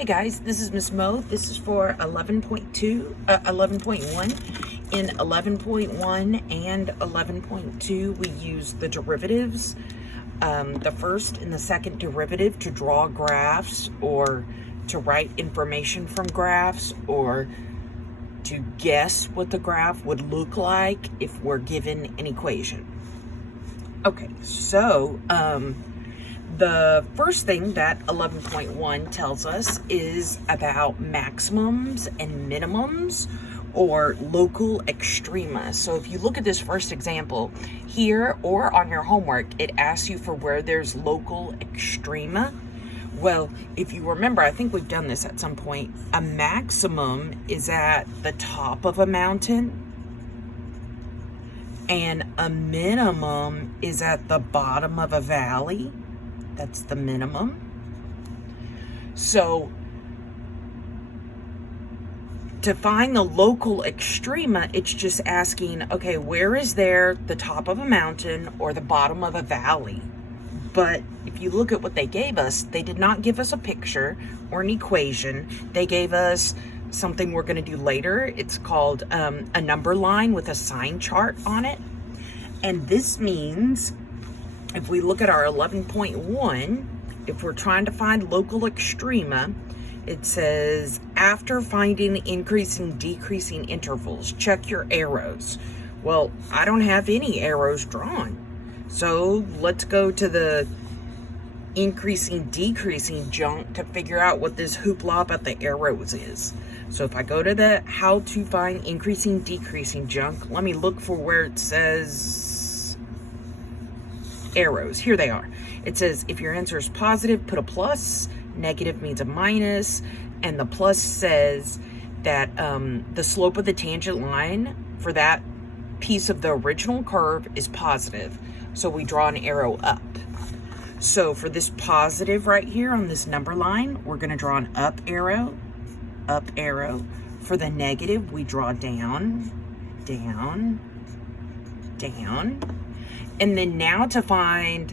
Hey guys, this is Miss Mo. This is for 11.1. In 11.1 and 11.2, we use the derivatives, the first and the second derivative to draw graphs or to write information from graphs or to guess what the graph would look like if we're given an equation. Okay, so, the first thing that 11.1 tells us is about maximums and minimums, or local extrema. So if you look at this first example here or on your homework, it asks you for where there's local extrema. Well, if you remember, I think we've done this at some point, a maximum is at the top of a mountain and a minimum is at the bottom of a valley. That's the minimum. So to find the local extrema, it's just asking, okay, where is there the top of a mountain or the bottom of a valley? But if you look at what they gave us, they did not give us a picture or an equation. They gave us something we're going to do later. It's called a number line with a sign chart on it. And this means if we look at our 11.1, if we're trying to find local extrema, it says, after finding increasing, decreasing intervals, check your arrows. Well, I don't have any arrows drawn. So let's go to the increasing, decreasing junk to figure out what this hoopla about the arrows is. So if I go to the how to find increasing, decreasing junk, let me look for where it says arrows. Here they are. It says if your answer is positive, put a plus, negative means a minus, and the plus says that the slope of the tangent line for that piece of the original curve is positive. So we draw an arrow up. So for this positive right here on this number line, we're going to draw an up arrow, up arrow. For the negative, we draw down, down, down. And then now to find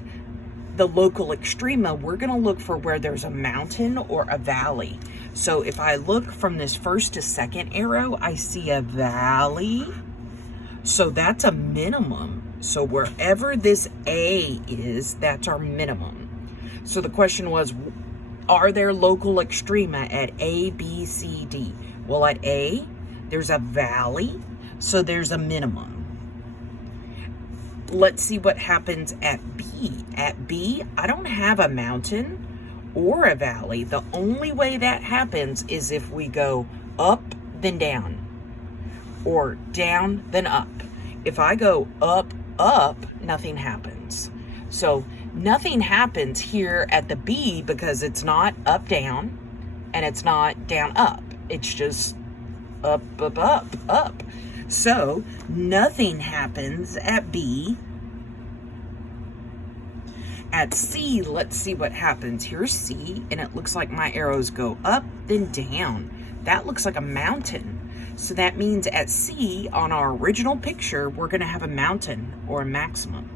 the local extrema, we're going to look for where there's a mountain or a valley. So if I look from this first to second arrow, I see a valley. So that's a minimum. So wherever this A is, that's our minimum. So the question was, are there local extrema at A, B, C, D? Well, at A, there's a valley, so there's a minimum. Let's see what happens at B. At B, I don't have a mountain or a valley. The only way that happens is if we go up, then down, or down, then up. If I go up, up, nothing happens. So nothing happens here at the B because it's not up, down, and it's not down, up. It's just up, up, up, up. So nothing happens at B. At C, let's see what happens. Here's C, and it looks like my arrows go up, then down. That looks like a mountain. So that means at C, on our original picture, we're going to have a mountain or a maximum.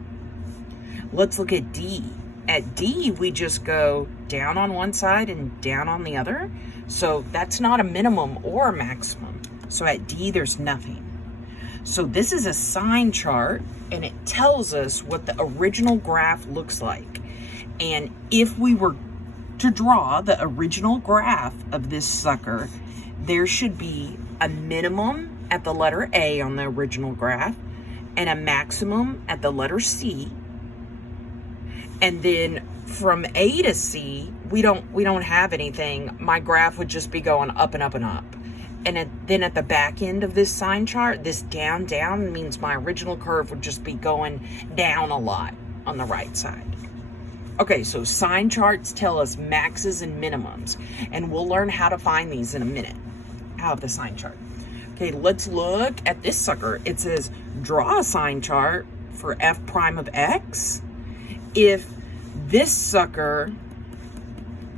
Let's look at D. At D, we just go down on one side and down on the other. So that's not a minimum or a maximum. So at D, there's nothing. So this is a sign chart, and it tells us what the original graph looks like. And if we were to draw the original graph of this sucker, there should be a minimum at the letter A on the original graph and a maximum at the letter C. And then from A to C, we don't have anything. My graph would just be going up and up and up. And then at the back end of this sign chart, this down, down means my original curve would just be going down a lot on the right side. Okay, so sign charts tell us maxes and minimums, and we'll learn how to find these in a minute out of the sign chart. Okay, let's look at this sucker. It says draw a sign chart for f prime of x if this sucker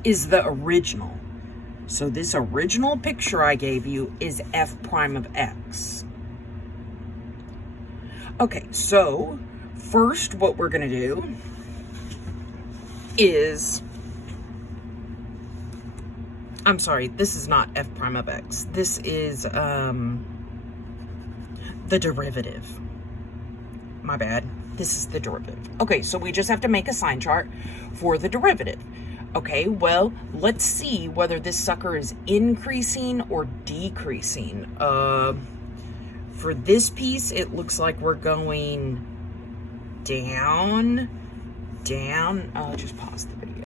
is the original. So this original picture I gave you is f prime of x. Okay, so first what we're going to do is I'm sorry, this is not f prime of x. This is the derivative. My bad. This is the derivative. Okay, so we just have to make a sign chart for the derivative. Okay, well, let's see whether this sucker is increasing or decreasing. For this piece, it looks like we're going down. Just pause the